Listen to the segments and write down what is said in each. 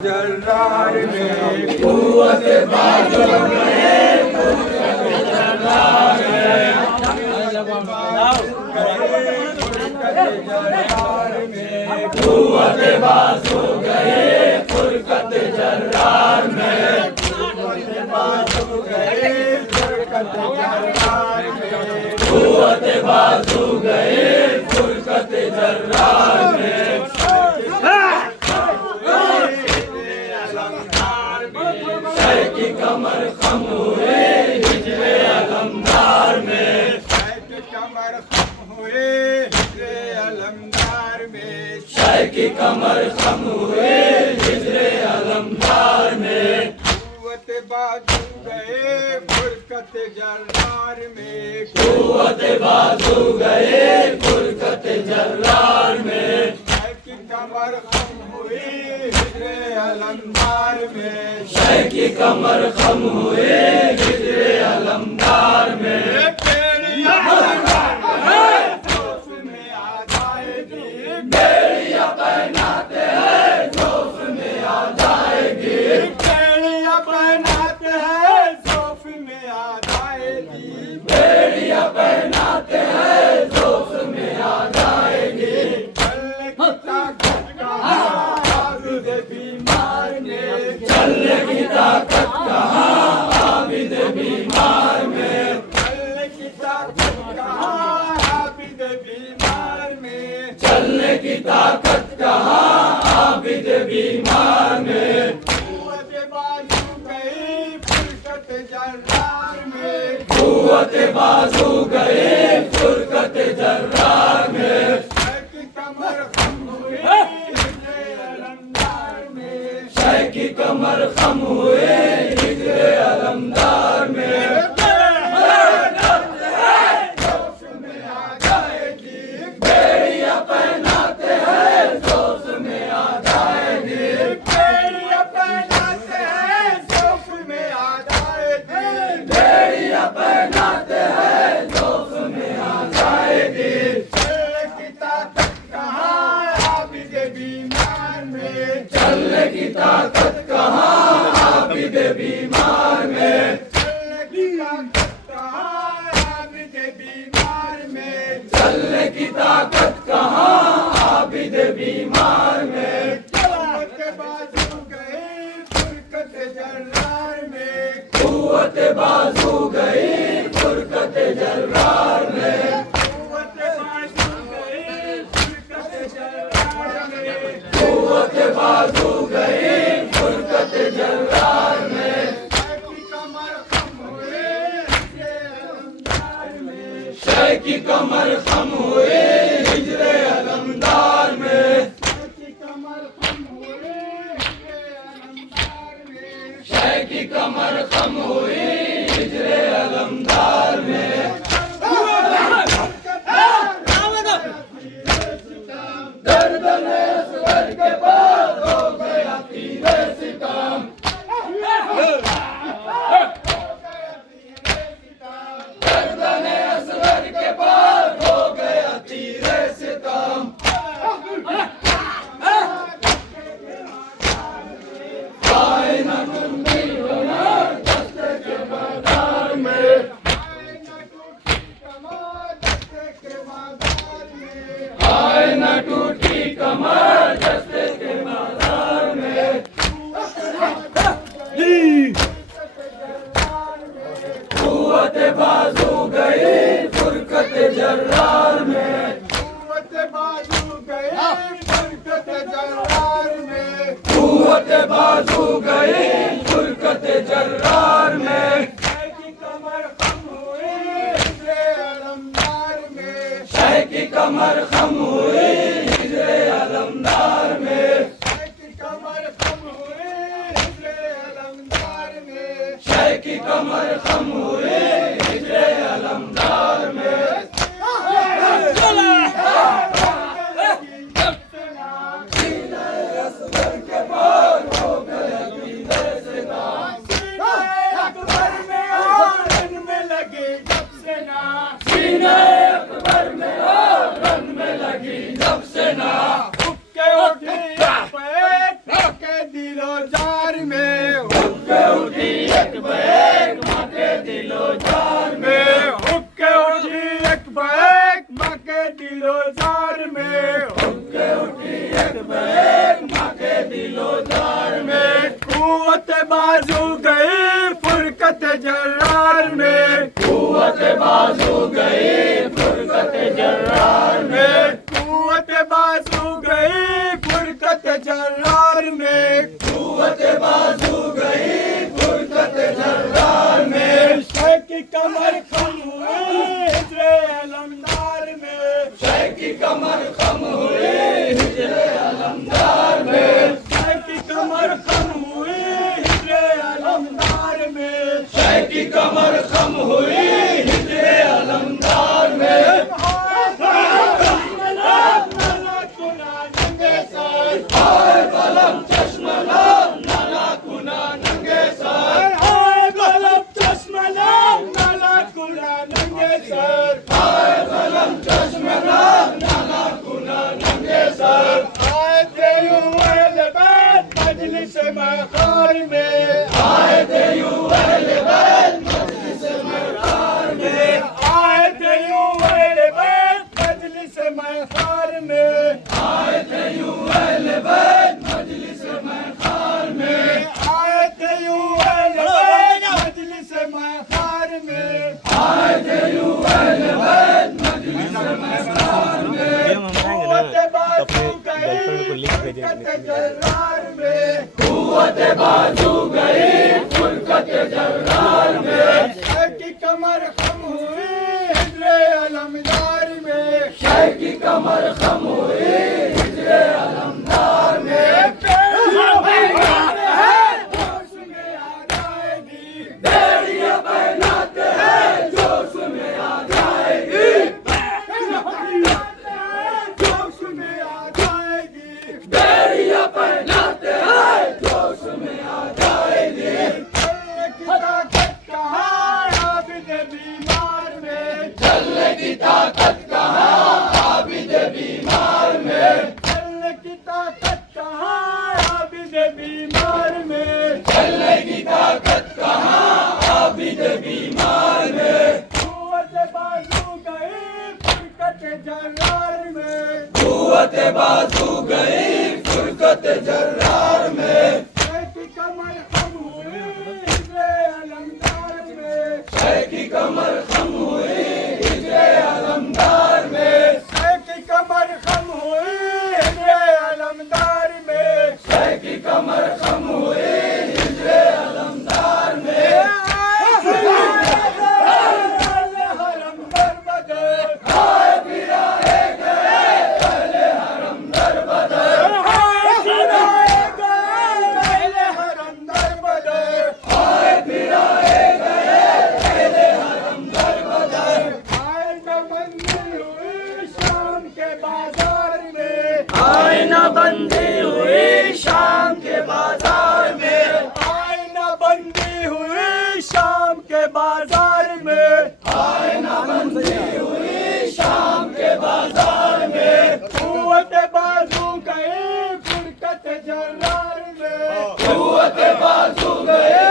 जर्रार में कुव्वत बाज़ों में जर्रार में कुव्वत बाज़ों गए फुरकत जर्रार में बाज़ों गए फुरकत जर्रार में कुव्वत बाज़ों गए फुरकत जर्रार में की कमर खम हुए हिजरे अलमदार में कमर खम हुए हिजरे अलमदार में शाह की कमर खम हुए हिजरे अलमदार में कुव्वत बाज़ू गए फुरकत जर्रार में कुव्वत बाज़ू गए फुरकत जर्रार में शाह की कमर खम हुई हिजरे अलमदार में शाह की कमर खम हुए हिजरे अलमदार में बेड़िया पहनाते हैं ज़ोफ़ में आ जाएगी बेड़िया पहनाते हैं ज़ोफ़ में आ जाएगी बेड़िया पहनाते हैं ज़ोफ़ में आ जाएगी चलने की ताकत कहाँ आबिद बीमार में चलने की ताकत कहाँ आबिद बीमार में चलने की ताकत कहाँ आबिद बीमार में कुव्वत बाज़ू गई फुरकत जर्रार में कुव्वत बाज़ू गई फुरकत जर्रार में शाह की कमर खम हुई हिजरे अलमदार में शाह की कमर खम हुए हिजरे अलमदार में ज़ोफ़ में आ जाएगी बेड़िया पहनाते हैं ज़ोफ़ में आ जाएगी बेड़िया पहनाते हैं ज़ोफ़ में आ जाएगी बेड़िया पहनाते हैं ज़ोफ़ में आ जाएगी चलने की ताकत कहाँ आबिद बीमार में चलने की ताकत कहाँ आबिद बीमार में चलने की ताकत कहाँ आबिद बीमार में चलने की ताकत कहाँ आबिद बीमार में कुव्वत बाज़ू गई फुरकत जर्रार में कुव्वत बाज़ू गई फुरकत जर्रार में कुव्वत बाज़ू गई फुरकत जर्रार में कुव्वत बाज़ू गई फुरकत जर्रार में शाह की कमर खम हुए हिजरे अलमदार में शाह की कमर खम हुई हिजरे अलमदार में दर्द ने असगर के बाद हो गया तीरे सितम दर्द ने असगर के बाद हो गया तीरे सितम आए न टूटी कमर दस्ते के बाजार में आए न टूटी कमर दस्ते के बाजार में कुव्वत बाज़ू गई फुरकत जर्रार में कुव्वत बाज़ू गई फुरकत जर्रार में कुव्वत बाज़ू गई फुरकत जर्रार में शाह की कमर खम हुई हिजरे अलमदार में शाह की कमर खम हुई हिजरे अलमदार में शाह की कमर खम हुई हिजरे अलमदार में शाह की कमर खम हुई हिजरे अलमदार में असगर के बाद हो गया कीदे से नाम अकबर में और रन में लगी जब से ना सीने अकबर में और रन में लगी जब से ना उठके उठी पे के दिलो जोदार में, कुव्वत बाजू गई फुरकत जर्रार में, कुव्वत बाजू गई फुरकत जर्रार में, कुव्वत बाजू गई फुरकत जर्रार में, कुव्वत बाजू गई फुरकत जर्रार में, शेख की कमर खम हुई हिजरे अलमदार में, शेख की कमर खम हुई हिजरे अलमदार में, शेख की कमर खम हुई हिजरे अलमदार में, शेख की कमर खम हुई हिजरे अलमदार में, हाय बलम चश्मला नाला कुना नंगे सर, हाय बलम चश्मला नाला कुना नंगे सर, हाय बलम चश्मला नाला कुना नंगे सर, आए थे यूं अहले बैत मजलिस मखार में, आए थे यूं अहले बैत मजलिस मखार में, आए थे यूं अहले बैत मजलिस मखार में, आए थे यूं अहले बैत मजलिस मखार में, आए थे यूं अहले बैत मजलिस मखार में, आए थे यूं अहले बैत मजलिस मखार में, कुव्वत बाजू गई फुरकत जर्रार में, कुव्वत बाजू गई फुरकत जर्रार में, शेख की कमर खम हुई हिजरे अलमदार में, शेख की कमर खम हुई हिजरे अलमदार में, जोश में आ जाएगी बेड़ियां पहनाते हैं, जोश में आ जाएगी, जोश में आ जाएगी, बेड़ियां पहनाते हैं, जोश में आ जाएगी, चलने की ताकत कहाँ आबिद बीमार में, चलने की ताकत कहाँ आबिद बीमार में, चलने की ताकत कहाँ आबिद बीमार में, कुव्वत बाजू गई फुरकत जर्रार में, कुव्वत बाजू गई फुरकत जर्रार में, शेख की कमर खम हुई हिजरे अलमदार में, शेख की कमर खम हुई हिजरे अलमदार में, शेख की कमर खम हुई हिजरे अलमदार में, शेख की कमर खम हुई हिजरे अलमदार में, हरम दर बदर, हाय फिर आए गए पहले हरम दर बदर, हाय फिर आए गए पहले हरम दर बदर, हाय फिर आए गए पहले हरम दर बदर, आए न बंदी हुई शाम के बाजार में, आए न बंदी हुई शाम के बाजार में, आए न बंदी हुई शाम के बाजार में, आए न बंदी हुई शाम के बाजार में, कुव्वत बाजू गई फुरकत जर्रार में, कुव्वत बाजू गई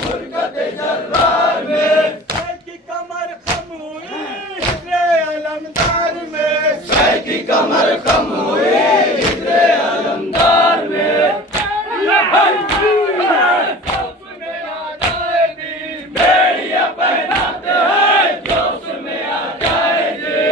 फुरकत जर्रार में, शेख की कमर खम हुई हिजरे अलमदार में, शेख की कमर खम हुई हिजरे अलमदार में, जोश में आ जाएगी बेड़ियां पहनाते हैं, जोश में आ जाएगी,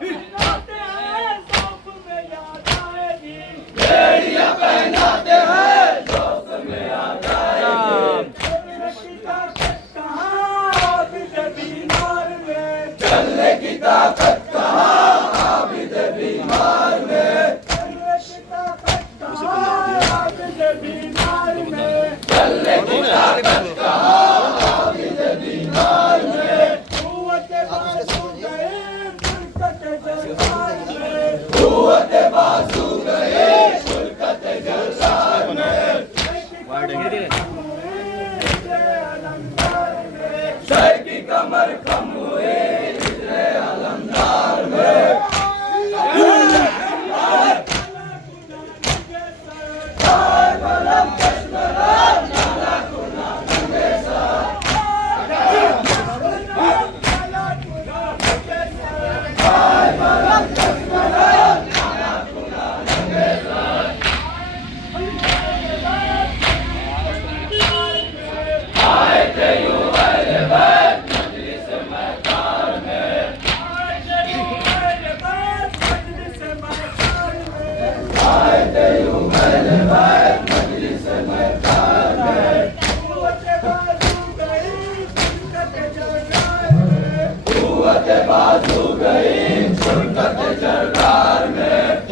पहनाते हैं जोश में आ जाएगी, बेड़ियां पहनाते हैं जोश में आ जाएगी, चलने की ताकत कहाँ आबिद बीमार में, चलने की ताकत कहाँ आबिद बीमार में, चलने की ताकत कहाँ आबिद बीमार में, चलने की ताकत कहाँ आबिद बीमार में, कुव्वत बाजू गई फुरकत जर्रार में, कुव्वत बाजू गई फुरकत जर्रार में, शेख की कमर खम हुई हिजरे अलमदार में, हाय बलम चश्मला नाला कुना नंगे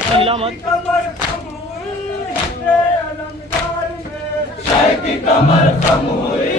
हिला मत। कमर खम हुई हिंदे अलंकार में, शाह की कमर खम हुई